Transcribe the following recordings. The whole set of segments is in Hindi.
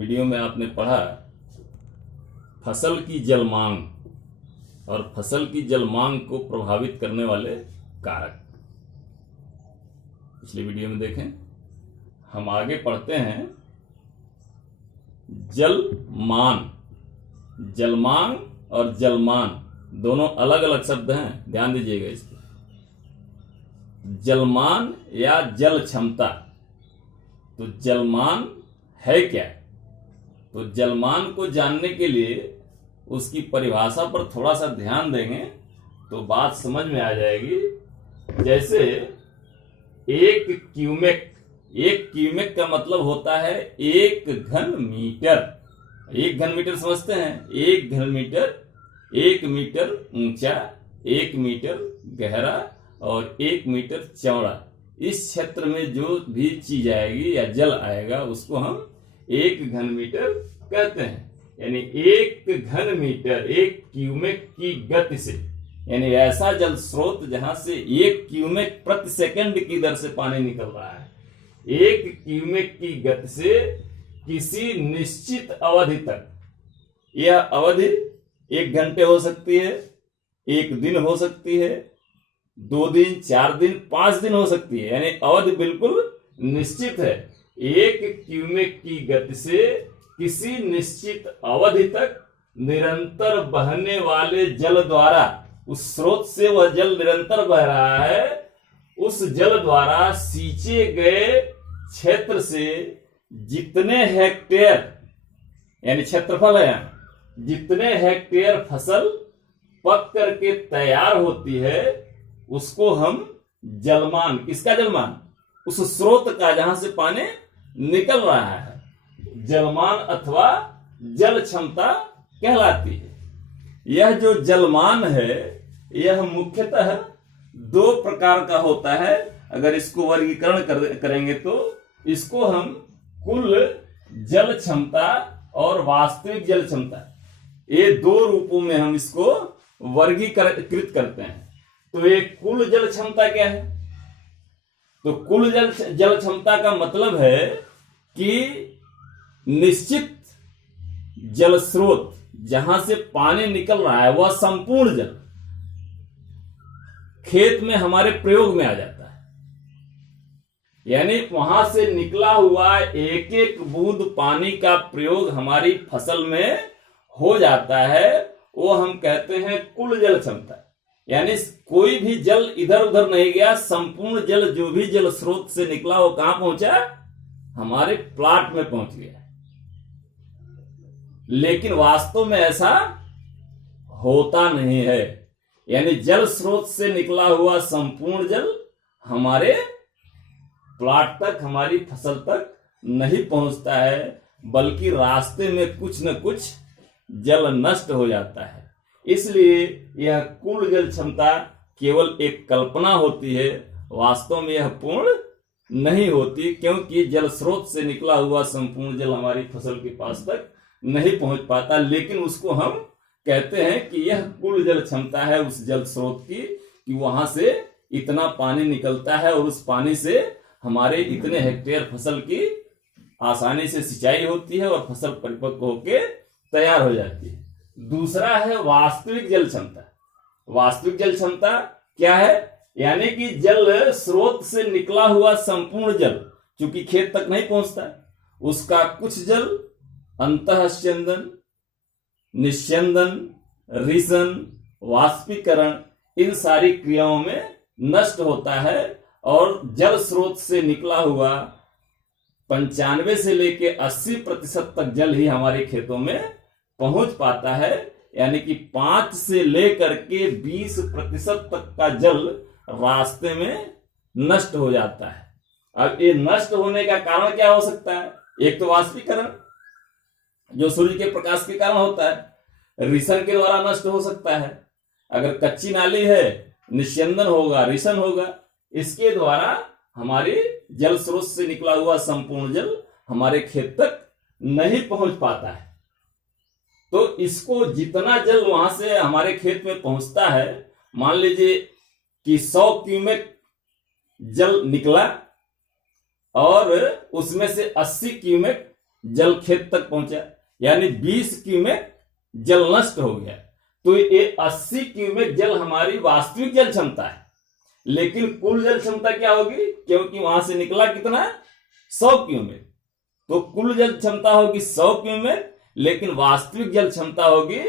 वीडियो में आपने पढ़ा फसल की जल मांग और फसल की जल मांग को प्रभावित करने वाले कारक। पिछले वीडियो में देखें। हम आगे पढ़ते हैं जलमान। जलमांग और जलमान दोनों अलग अलग शब्द हैं, ध्यान दीजिएगा इस पर। जलमान या जल क्षमता, तो जलमान है क्या? तो जलमान को जानने के लिए उसकी परिभाषा पर थोड़ा सा ध्यान देंगे तो बात समझ में आ जाएगी। जैसे एक क्यूमेक का मतलब होता है 1 घन मीटर। 1 घन मीटर समझते हैं? 1 घन मीटर 1 मीटर ऊंचा, 1 मीटर गहरा और 1 मीटर चौड़ा। इस क्षेत्र में जो भी चीज आएगी या जल आएगा उसको हम 1 घन मीटर कहते हैं। यानी 1 घन मीटर 1 क्यूमेक की गति से, यानी ऐसा जल स्रोत जहां से 1 क्यूमेक प्रति सेकंड की दर से पानी निकल रहा है। 1 क्यूमेक की गति से किसी निश्चित अवधि तक, यह अवधि 1 घंटे हो सकती है, 1 दिन हो सकती है, 2 दिन, 4 दिन, 5 दिन हो सकती है। यानी अवधि बिल्कुल निश्चित है। 1 क्यूमेक की गति से किसी निश्चित अवधि तक निरंतर बहने वाले जल द्वारा, उस स्रोत से वह जल निरंतर बह रहा है, उस जल द्वारा सींचे गए क्षेत्र से जितने हेक्टेयर, यानी क्षेत्रफल है, जितने हेक्टेयर फसल पक करके तैयार होती है उसको हम जलमान, किसका जलमान? उस स्रोत का जहां से पानी निकल रहा है, जलमान अथवा जल क्षमता कहलाती है। यह जो जलमान है यह मुख्यतः 2 प्रकार का होता है। अगर इसको वर्गीकरण करेंगे तो इसको हम कुल जल क्षमता और वास्तविक जल क्षमता, ये 2 रूपों में हम इसको वर्गीकृत करते हैं। तो ये कुल जल क्षमता क्या है? तो कुल जल क्षमता का मतलब है कि निश्चित जल स्रोत जहां से पानी निकल रहा है वह संपूर्ण जल खेत में हमारे प्रयोग में आ जाता है। यानी वहां से निकला हुआ एक एक बूंद पानी का प्रयोग हमारी फसल में हो जाता है, वो हम कहते हैं कुल जल क्षमता। यानी कोई भी जल इधर उधर नहीं गया, संपूर्ण जल जो भी जल स्रोत से निकला वो कहां पहुंचा? हमारे प्लाट में पहुंच गया। लेकिन वास्तव में ऐसा होता नहीं है। यानी जल स्रोत से निकला हुआ संपूर्ण जल हमारे प्लाट तक, हमारी फसल तक नहीं पहुंचता है, बल्कि रास्ते में कुछ न कुछ जल नष्ट हो जाता है। इसलिए यह कुल जल क्षमता केवल एक कल्पना होती है, वास्तव में यह पूर्ण नहीं होती, क्योंकि जल स्रोत से निकला हुआ संपूर्ण जल हमारी फसल के पास तक नहीं पहुंच पाता। लेकिन उसको हम कहते हैं कि यह कुल जल क्षमता है उस जल स्रोत की, कि वहां से इतना पानी निकलता है और उस पानी से हमारे इतने हेक्टेयर फसल की आसानी से सिंचाई होती है और फसल परिपक्व होकर तैयार हो जाती है। दूसरा है वास्तविक जल क्षमता। वास्तविक जल क्षमता क्या है? यानी कि जल स्रोत से निकला हुआ संपूर्ण जल चूंकि खेत तक नहीं पहुंचता, उसका कुछ जल अंतःस्यंदन, निस्यंदन, रिसन, वाष्पीकरण, इन सारी क्रियाओं में नष्ट होता है और जल स्रोत से निकला हुआ 95 से लेकर 80% तक जल ही हमारे खेतों में पहुंच पाता है। यानी कि 5 से लेकर के 20% तक का जल रास्ते में नष्ट हो जाता है। अब ये नष्ट होने का कारण क्या हो सकता है? एक तो वाष्पीकरण जो सूर्य के प्रकाश के कारण होता है, रिसन के द्वारा नष्ट हो सकता है। अगर कच्ची नाली है, निस्यंदन होगा, रिसन होगा, इसके द्वारा हमारे जल स्रोत से निकला हुआ संपूर्ण जल हमारे खेत तक नहीं पहुंच पाता है। तो इसको जितना जल वहां से हमारे खेत में पहुंचता है, मान लीजिए कि 100 क्यूमेक जल निकला और उसमें से 80 क्यूमेक जल खेत तक पहुंचा, यानी 20 क्यूमेक जल नष्ट हो गया। तो ये 80 क्यूमेक जल हमारी वास्तविक जल क्षमता है, लेकिन कुल जल क्षमता क्या होगी, क्योंकि वहां से निकला कितना, 100 क्यूमेक, तो कुल जल क्षमता होगी 100 क्यूमेक, लेकिन वास्तविक जल क्षमता होगी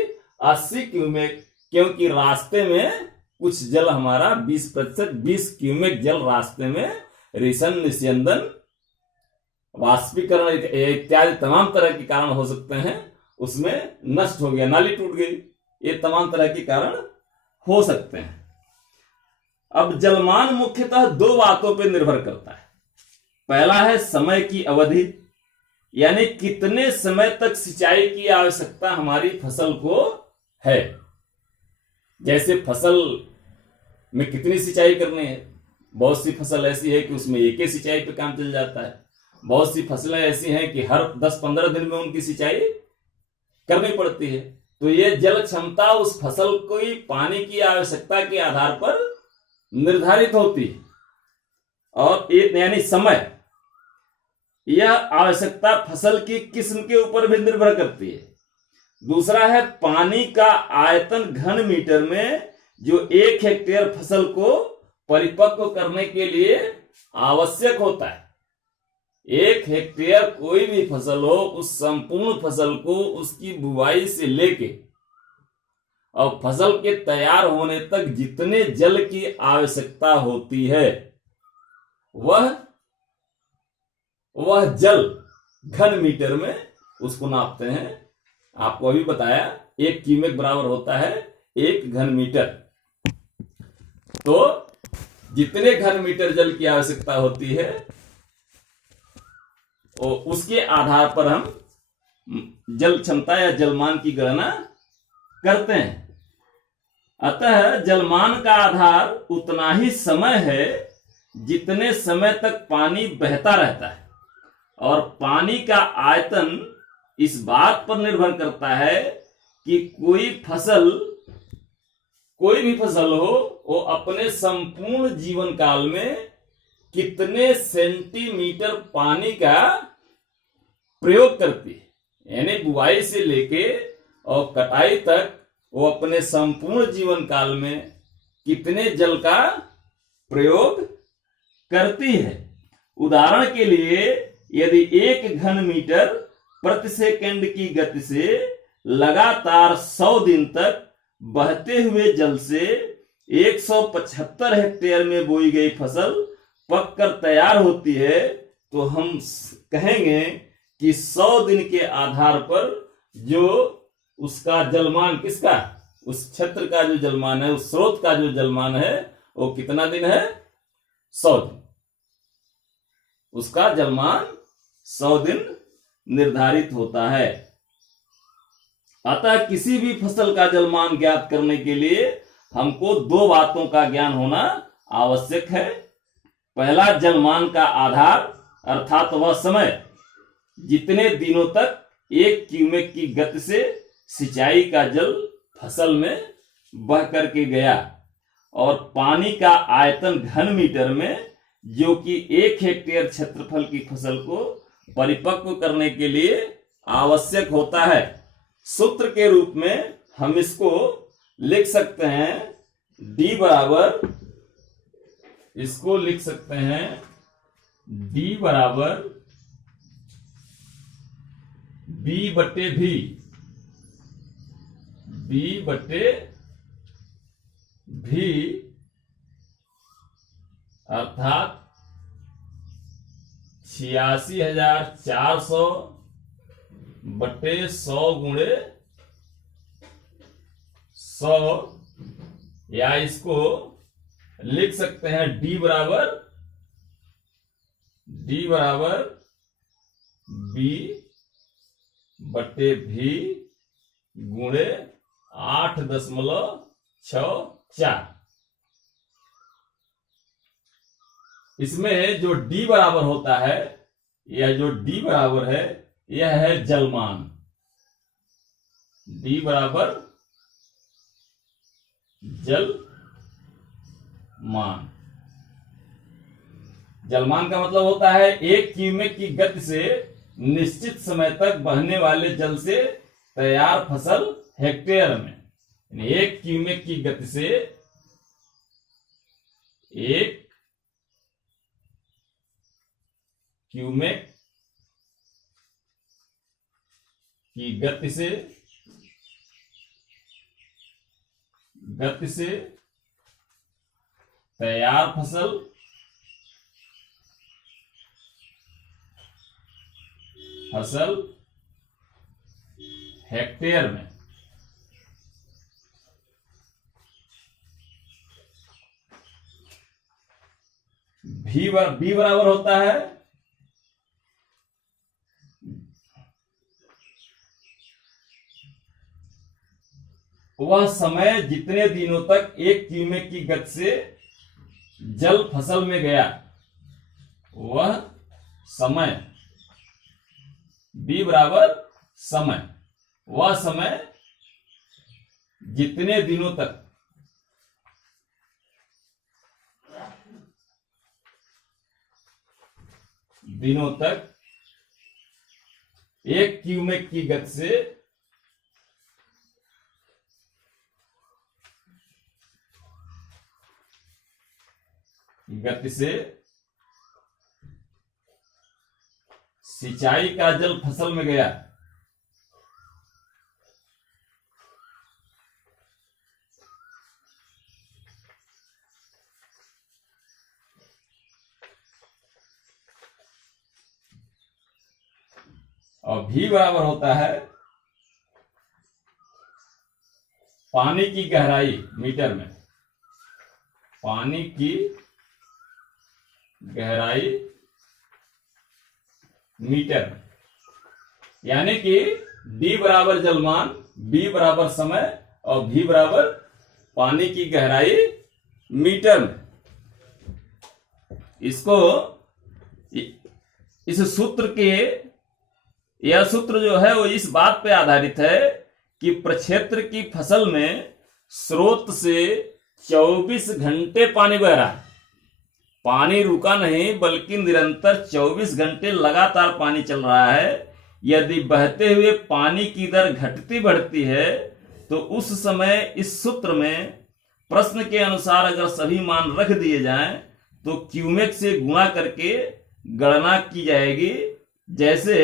80 क्यूमेक, क्योंकि रास्ते में कुछ जल हमारा 20%, 20 क्यूमेक जल रास्ते में रिसन, निस्यंदन, वाष्पीकरण इत्यादि तमाम तरह के कारण हो सकते हैं, उसमें नष्ट हो गया, नाली टूट गई, ये तमाम तरह के कारण हो सकते हैं। अब जलमान मुख्यतः 2 बातों पर निर्भर करता है। पहला है समय की अवधि, यानी कितने समय तक सिंचाई की आवश्यकता हमारी फसल को है। जैसे फसल में कितनी सिंचाई करनी है, बहुत सी फसल ऐसी है कि उसमें एक ही सिंचाई पे काम चल जाता है, बहुत सी फसलें ऐसी हैं कि हर 10-15 दिन में उनकी सिंचाई करनी पड़ती है। तो ये जल क्षमता उस फसल को पानी की आवश्यकता के आधार पर निर्धारित होती है। और एक यानी समय, यह आवश्यकता फसल की किस्म के ऊपर भी निर्भर करती है। दूसरा है पानी का आयतन घन मीटर में, जो 1 हेक्टेयर फसल को परिपक्व करने के लिए आवश्यक होता है। 1 हेक्टेयर कोई भी फसल हो, उस संपूर्ण फसल को उसकी बुवाई से लेके और फसल के तैयार होने तक जितने जल की आवश्यकता होती है, वह जल घन मीटर में उसको नापते हैं। आपको अभी बताया 1 क्यूमेक बराबर होता है 1 घन मीटर। तो जितने घन मीटर जल की आवश्यकता होती है, और उसके आधार पर हम जल क्षमता या जलमान की गणना करते हैं। अतः जलमान का आधार उतना ही समय है जितने समय तक पानी बहता रहता है, और पानी का आयतन इस बात पर निर्भर करता है कि कोई भी फसल हो, वो अपने संपूर्ण जीवन काल में कितने सेंटीमीटर पानी का प्रयोग करती है। यानी बुआई से लेके और कटाई तक वो अपने संपूर्ण जीवन काल में कितने जल का प्रयोग करती है। उदाहरण के लिए, यदि 1 घन मीटर प्रति सेकंड की गति से लगातार 100 दिन तक बहते हुए जल से 175 हेक्टेयर में बोई गई फसल पककर तैयार होती है, तो हम कहेंगे कि 100 दिन के आधार पर जो उसका जलमान, किसका, उस क्षेत्र का जो जलमान है, उस स्रोत का जो जलमान है, वो कितना दिन है, 100 दिन। उसका जलमान 100 दिन निर्धारित होता है। अतः किसी भी फसल का जलमान ज्ञात करने के लिए हमको 2 बातों का ज्ञान होना आवश्यक है। पहला, जलमान का आधार, अर्थात वह समय जितने दिनों तक 1 क्यूमेक की गति से सिंचाई का जल फसल में बह करके गया, और पानी का आयतन घन मीटर में, जो कि 1 हेक्टेयर क्षेत्रफल की फसल को परिपक्व करने के लिए आवश्यक होता है। सूत्र के रूप में हम इसको लिख सकते हैं, D बराबर, इसको लिख सकते हैं D बराबर B/V, B/V अर्थात 86,400 बटे 100 गुणे 100, या इसको लिख सकते हैं D बराबर B/V गुणे 8.64। इसमें जो D बराबर होता है, यह जो D बराबर है, यह है जलमान। D बराबर जलमान। जलमान का मतलब होता है 1 क्यूमेक की गति से निश्चित समय तक बहने वाले जल से तैयार फसल हेक्टेयर में। यानी 1 क्यूमेक की गति से 1 क्यूमेक की गति से तैयार फसल हेक्टेयर में। बी बराबर होता है वह समय जितने दिनों तक 1 क्यूमेक की गति से जल फसल में गया, वह समय। बी बराबर समय, वह समय जितने दिनों तक एक क्यूमेक की गति से सिंचाई का जल फसल में गया। और भी बराबर होता है पानी की गहराई मीटर में। पानी की गहराई मीटर में, यानी कि डी बराबर जलमान, बी बराबर समय और भी बराबर पानी की गहराई मीटर में। इसको इस सूत्र के यह सूत्र जो है वो इस बात पे आधारित है कि प्रक्षेत्र की फसल में स्रोत से 24 घंटे पानी बह रहा है। पानी रुका नहीं बल्कि निरंतर 24 घंटे लगातार पानी चल रहा है। यदि बहते हुए पानी की दर घटती बढ़ती है तो उस समय इस सूत्र में प्रश्न के अनुसार अगर सभी मान रख दिए जाएं तो क्यूमेक से गुणा करके गणना की जाएगी। जैसे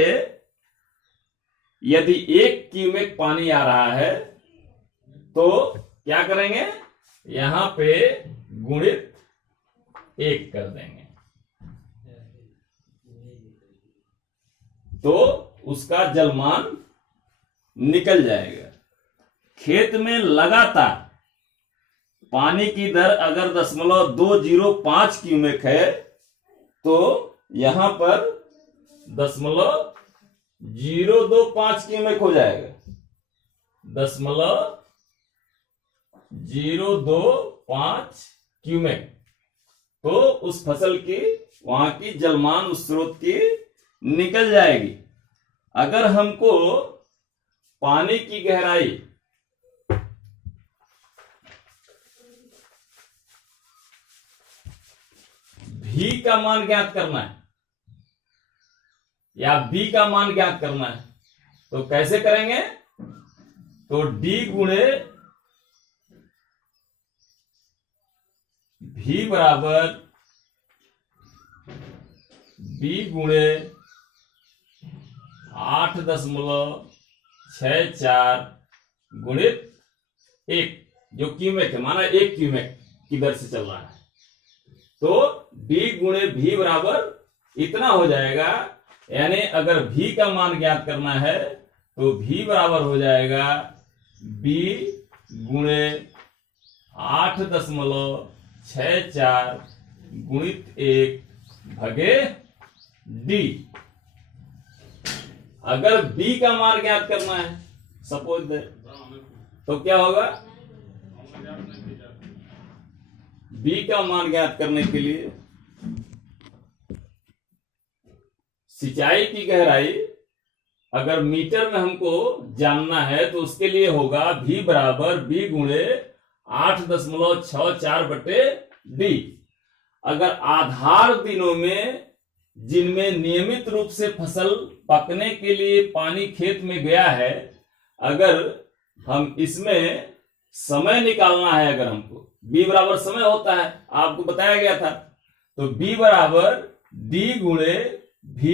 यदि 1 क्यूमेक पानी आ रहा है तो क्या करेंगे, यहां पे गुणित 1 कर देंगे तो उसका जलमान निकल जाएगा। खेत में लगातार पानी की दर अगर 0.205 क्यूमेक है तो यहां पर 0.025 क्यूमेक हो जाएगा। 0.025 क्यूमेक तो उस फसल की वहां की जलमान उस स्रोत की निकल जाएगी। अगर हमको पानी की गहराई भी का मान ज्ञात करना है या बी का मान ज्ञात करना है तो कैसे करेंगे, तो डी गुणे भी बराबर बी गुणे 8.64 गुणित 1 जो क्यूमेक है, माना 1 क्यूमेक की दर से चल रहा है तो डी गुणे भी बराबर इतना हो जाएगा। यानी अगर भी का मान ज्ञात करना है तो भी बराबर हो जाएगा बी गुणे 8.64 गुणित 1 भागे डी। अगर बी का मान ज्ञात करना है सपोज दे तो क्या होगा, बी का मान ज्ञात करने के लिए सिंचाई की गहराई अगर मीटर में हमको जानना है तो उसके लिए होगा भी बराबर बी गुणे 8.64 बटे डी। अगर आधार दिनों में जिनमें नियमित रूप से फसल पकने के लिए पानी खेत में गया है, अगर हम इसमें समय निकालना है, अगर हमको b बराबर समय होता है, आपको बताया गया था, तो b बराबर d गुणे v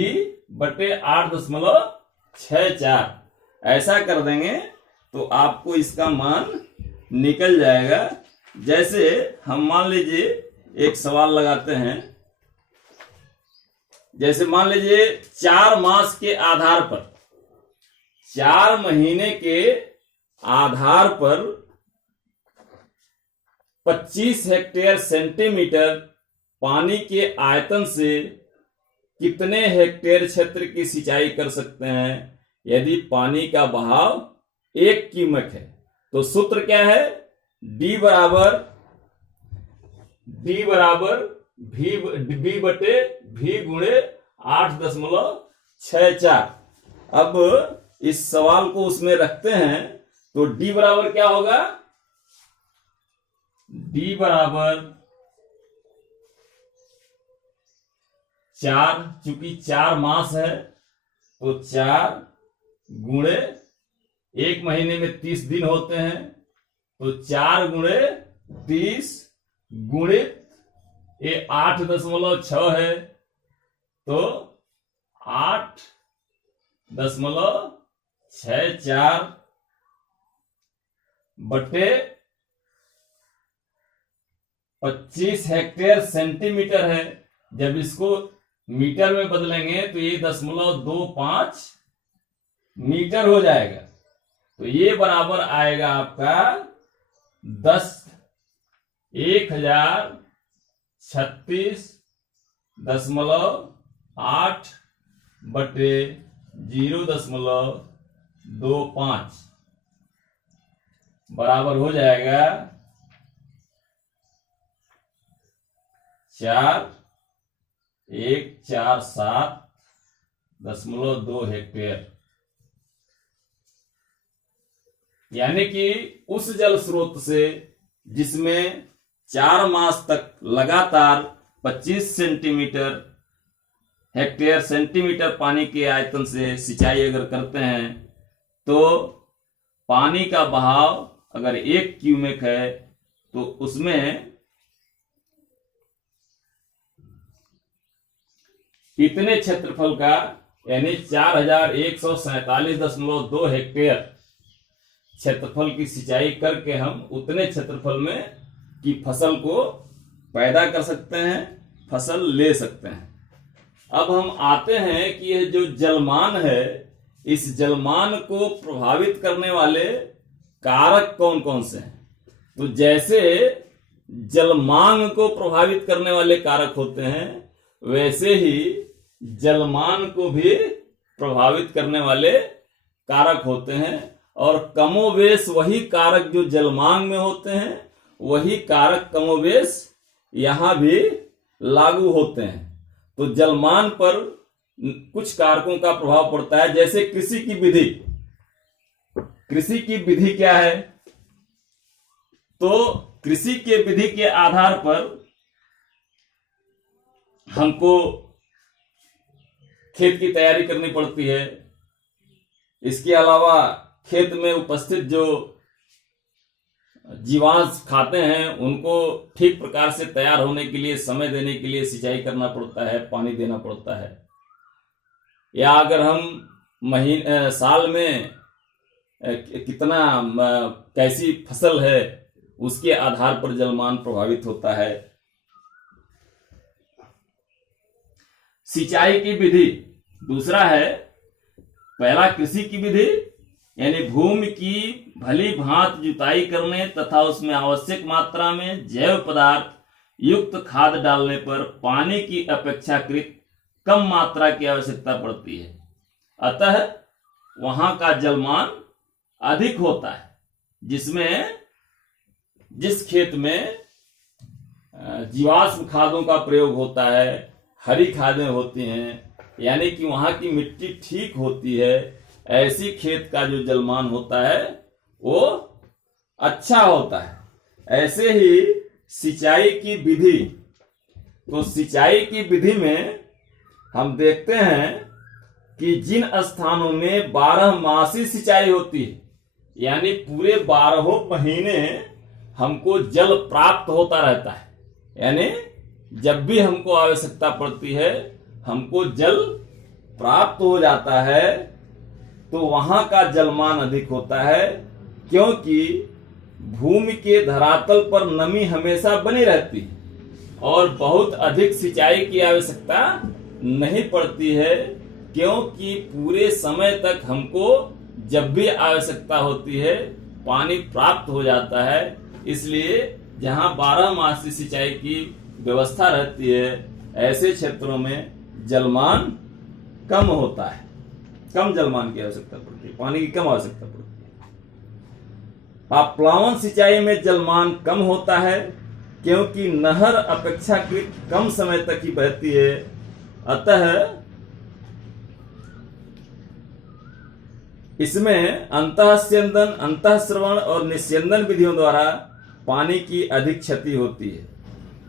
बटे 8.64 ऐसा कर देंगे तो आपको इसका मान निकल जाएगा। जैसे हम मान लीजिए एक सवाल लगाते हैं, जैसे मान लीजिए 4 मास के आधार पर, 4 महीने के आधार पर 25 हेक्टेयर सेंटीमीटर पानी के आयतन से कितने हेक्टेयर क्षेत्र की सिंचाई कर सकते हैं यदि पानी का बहाव 1 क्यूमेक है। तो सूत्र क्या है, d बराबर v बटे v गुणे 8.64। अब इस सवाल को उसमें रखते हैं तो d बराबर क्या होगा, d बराबर 4, चूंकि 4 मास है तो 4 गुणे 1 महीने में 30 दिन होते हैं, तो 4 गुणे 30 गुणित ये 8.6 है, तो 8.64 बटे 25 हेक्टेयर सेंटीमीटर है। जब इसको मीटर में बदलेंगे तो ये 0.25 मीटर हो जाएगा। तो ये बराबर आएगा आपका 10,1036.8 बटे 0.25 बराबर हो जाएगा 4,147.2 हेक्टेयर। यानी कि उस जल स्रोत से जिसमें 4 मास तक लगातार 25 हेक्टेयर सेंटीमीटर पानी के आयतन से सिंचाई अगर करते हैं तो पानी का बहाव अगर 1 क्यूमेक है तो उसमें इतने क्षेत्रफल का यानी 4147.2 हेक्टेयर क्षेत्रफल की सिंचाई करके हम उतने क्षेत्रफल में की फसल को पैदा कर सकते हैं, फसल ले सकते हैं। अब हम आते हैं कि यह जो जलमान है, इस जलमान को प्रभावित करने वाले कारक कौन कौन से हैं। तो जैसे जलमांग को प्रभावित करने वाले कारक होते हैं, वैसे ही जलमान को भी प्रभावित करने वाले कारक होते हैं, और कमोवेश वही कारक जो जलमांग में होते हैं वही कारक कमोवेश यहां भी लागू होते हैं। तो जलमान पर कुछ कारकों का प्रभाव पड़ता है, जैसे कृषि की विधि। कृषि की विधि क्या है, तो कृषि के विधि के आधार पर हमको खेत की तैयारी करनी पड़ती है। इसके अलावा खेत में उपस्थित जो जीवांश खाते हैं उनको ठीक प्रकार से तैयार होने के लिए, समय देने के लिए सिंचाई करना पड़ता है, पानी देना पड़ता है। या अगर हम साल में कितना कैसी फसल है उसके आधार पर जलमान प्रभावित होता है। सिंचाई की विधि दूसरा है, पहला कृषि की विधि यानी भूमि की भली भांत जुताई करने तथा उसमें आवश्यक मात्रा में जैव पदार्थ युक्त खाद डालने पर पानी की अपेक्षाकृत कम मात्रा की आवश्यकता पड़ती है, अतः वहां का जलमान अधिक होता है। जिस खेत में जीवाश्म खादों का प्रयोग होता है, हरी खादें होती हैं, यानी कि वहां की मिट्टी ठीक होती है, ऐसी खेत का जो जलमान होता है वो अच्छा होता है। ऐसे ही सिंचाई की विधि, तो सिंचाई की विधि में हम देखते हैं कि जिन स्थानों में 12 मासी सिंचाई होती है, यानी पूरे 12 महीने हमको जल प्राप्त होता रहता है, यानी जब भी हमको आवश्यकता पड़ती है हमको जल प्राप्त हो जाता है, तो वहां का जलमान अधिक होता है, क्योंकि भूमि के धरातल पर नमी हमेशा बनी रहती है और बहुत अधिक सिंचाई की आवश्यकता नहीं पड़ती है, क्योंकि पूरे समय तक हमको जब भी आवश्यकता होती है पानी प्राप्त हो जाता है। इसलिए जहां 12 मासी सिंचाई की व्यवस्था रहती है ऐसे क्षेत्रों में जलमान कम होता है, कम जलमान की आवश्यकता पड़ती है, पानी की कम आवश्यकता पड़ती है। प्लावन सिंचाई में जलमान कम होता है, क्योंकि नहर अपेक्षाकृत कम समय तक ही बहती है, अतः इसमें अंतःस्यंदन, अंतःस्रवण और निस्यंदन विधियों द्वारा पानी की अधिक क्षति होती है।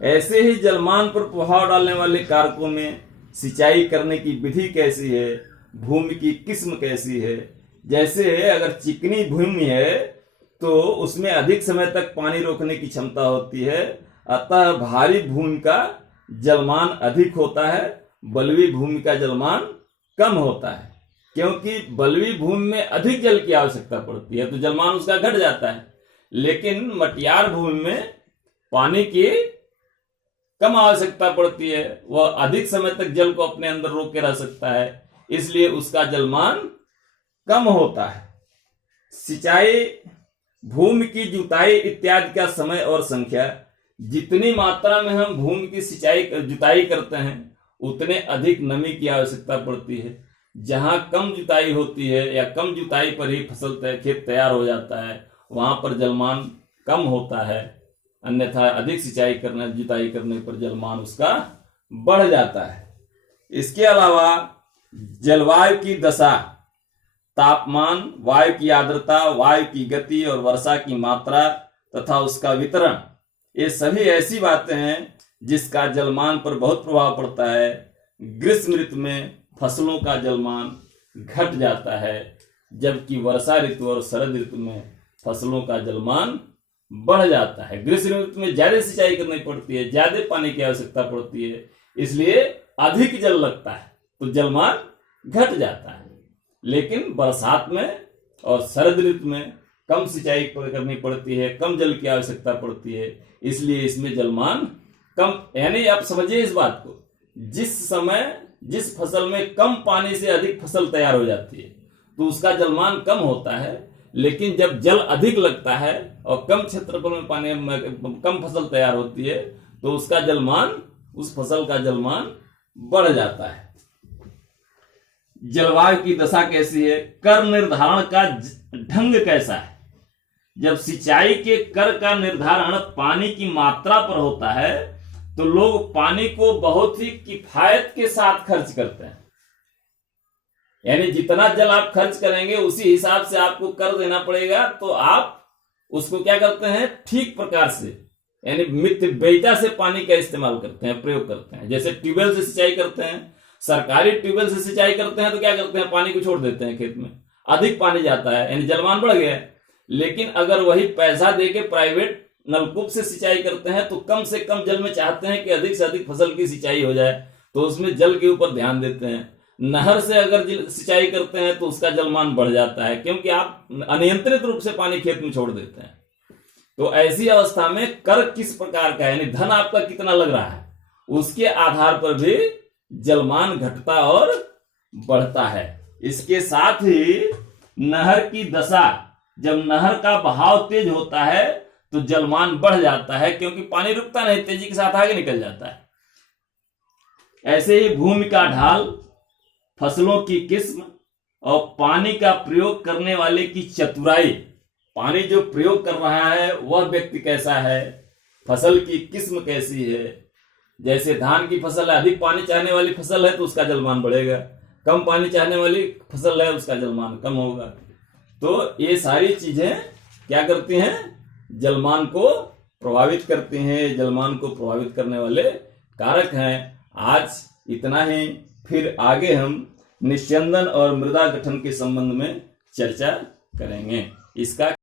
ऐसे ही जलमान पर प्रभाव डालने वाले कारकों में सिंचाई करने की विधि कैसी है, भूमि की किस्म कैसी है। जैसे अगर चिकनी भूमि है तो उसमें अधिक समय तक पानी रोकने की क्षमता होती है, अतः भारी भूमि का जलमान अधिक होता है, बलुई भूमि का जलमान कम होता है। क्योंकि बलुई भूमि में अधिक जल की आवश्यकता पड़ती है तो जलमान उसका घट जाता है, लेकिन मटियार भूमि में पानी की कम आवश्यकता पड़ती है, वह अधिक समय तक जल को अपने अंदर रोक के रह सकता है, इसलिए उसका जलमान कम होता है। सिंचाई, भूमि की जुताई इत्यादि का समय और संख्या, जितनी मात्रा में हम भूमि की जुताई करते हैं उतने अधिक नमी की आवश्यकता पड़ती है। जहां कम जुताई होती है या कम जुताई पर ही खेत तैयार हो जाता है वहां पर जलमान कम होता है, अन्यथा अधिक जुताई करने पर जलमान उसका बढ़ जाता है। इसके अलावा जलवायु की दशा, तापमान, वायु की आर्द्रता, वायु की गति और वर्षा की मात्रा तथा उसका वितरण, ये सभी ऐसी बातें हैं जिसका जलमान पर बहुत प्रभाव पड़ता है। ग्रीष्म ऋतु में फसलों का जलमान घट जाता है, जबकि वर्षा ऋतु और शरद ऋतु में फसलों का जलमान बढ़ जाता है। ग्रीष्म ऋतु में ज्यादा सिंचाई करनी पड़ती है, ज्यादा पानी की आवश्यकता पड़ती है, इसलिए अधिक जल लगता है तो जलमान घट जाता है। लेकिन बरसात में और शरद ऋतु में कम सिंचाई करनी पड़ती है, कम जल की आवश्यकता पड़ती है, इसलिए इसमें जलमान कम, यानी आप समझिए इस बात को, जिस फसल में कम पानी से अधिक फसल तैयार हो जाती है तो उसका जलमान कम होता है, लेकिन जब जल अधिक लगता है और कम क्षेत्रफल में पानी कम फसल तैयार होती है तो उसका जलमान, उस फसल का जलमान बढ़ जाता है। जलवायु की दशा कैसी है, कर निर्धारण का ढंग कैसा है। जब सिंचाई के कर का निर्धारण पानी की मात्रा पर होता है तो लोग पानी को बहुत ही किफायत के साथ खर्च करते हैं, यानी जितना जल आप खर्च करेंगे उसी हिसाब से आपको कर देना पड़ेगा, तो आप उसको क्या करते हैं, ठीक प्रकार से, यानी मितव्ययिता से पानी का इस्तेमाल करते हैं, प्रयोग करते हैं। जैसे ट्यूबवेल से सिंचाई करते हैं, सरकारी ट्यूबवेल से सिंचाई करते हैं तो क्या करते हैं, पानी को छोड़ देते हैं खेत में, अधिक पानी जाता है, यानी जलमान बढ़ गया। लेकिन अगर वही पैसा देके प्राइवेट नलकूप से सिंचाई करते हैं तो कम से कम जल में चाहते हैं कि अधिक से अधिक फसल की सिंचाई हो जाए, तो उसमें जल के ऊपर ध्यान देते हैं। नहर से अगर सिंचाई करते हैं तो उसका जलमान बढ़ जाता है, क्योंकि आप अनियंत्रित रूप से पानी खेत में छोड़ देते हैं। तो ऐसी अवस्था में कर किस प्रकार का, यानी धन आपका कितना लग रहा है, उसके आधार पर भी जलमान घटता और बढ़ता है। इसके साथ ही नहर की दशा, जब नहर का बहाव तेज होता है तो जलमान बढ़ जाता है, क्योंकि पानी रुकता नहीं, तेजी के साथ आगे निकल जाता है। ऐसे ही भूमि का ढाल, फसलों की किस्म और पानी का प्रयोग करने वाले की चतुराई, पानी जो प्रयोग कर रहा है वह व्यक्ति कैसा है, फसल की किस्म कैसी है। जैसे धान की फसल है, अधिक पानी चाहने वाली फसल है तो उसका जलमान बढ़ेगा, कम पानी चाहने वाली फसल है उसका जलमान कम होगा। तो ये सारी चीजें क्या करती हैं, जलमान को प्रभावित करती हैं, जलमान को प्रभावित करने वाले कारक हैं। आज इतना ही, फिर आगे हम निस्यंदन और मृदा गठन के संबंध में चर्चा करेंगे। इसका